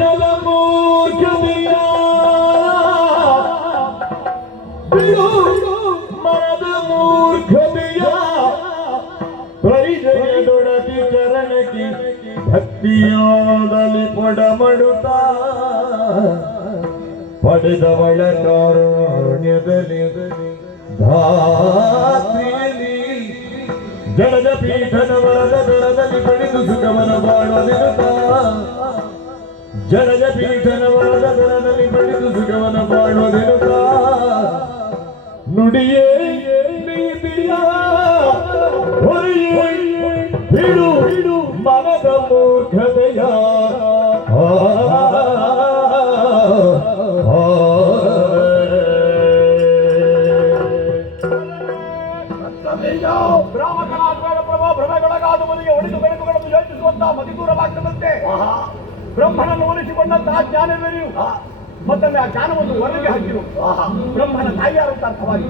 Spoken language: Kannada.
ಮನದ ಮೂರ್ಖತೆಯ ಬಿಡು ಮನದ ಮೂರ್ಖತೆಯ ಪರಿಜಯದೊಡತಿ ಚರಣಕ್ಕೆ ಭಕ್ತಿಯೋದಲಿ ಪೊಡಮಡುತ್ತ ಪಡೆದವಳ ಕಾರುಣ್ಯದಲ್ಲಿ ಧಾತ್ರಿಯಲ್ಲಿ ಜಡದ ಪೀಠನವಳದ ದಡದಲ್ಲಿ ಪಡೆದು ಸುಖವನ ಬಾಳುವುದಿರುತ್ತ ಜಡದ ಪೀಠನವಳದ ದಡದಲ್ಲಿ ಪಡೆದು ಸುಖವನ ಬಾಳುವುದಿರುತ್ತ ನುಡಿಯೇ ನೀತಿಯ ಹೊರೆಯೇ ಬಿಡು ಮನದ ಮೂರ್ಖತೆಯ ಭ್ರಮೆಗೊಳಗಾದ ಮನೆಗೆ ಒಡೆದು ಬೆಳಕುಗಳನ್ನು ಯೋಚಿಸುವಂತಹ ಮತಿದೂರವಾಗ್ತದಂತೆ ಬ್ರಹ್ಮನನ್ನು ಹೋಲಿಸಿಕೊಂಡಂತಹ ಜ್ಞಾನವೇ ನೀವು ಮತ್ತೊಮ್ಮೆ ಆ ಜ್ಞಾನವನ್ನು ಹೊರಗೆ ಹಾಕಿರು ಬ್ರಹ್ಮನ ತಾಯಿಯಾರು ಅಂತ ಅರ್ಥವಾಗಿ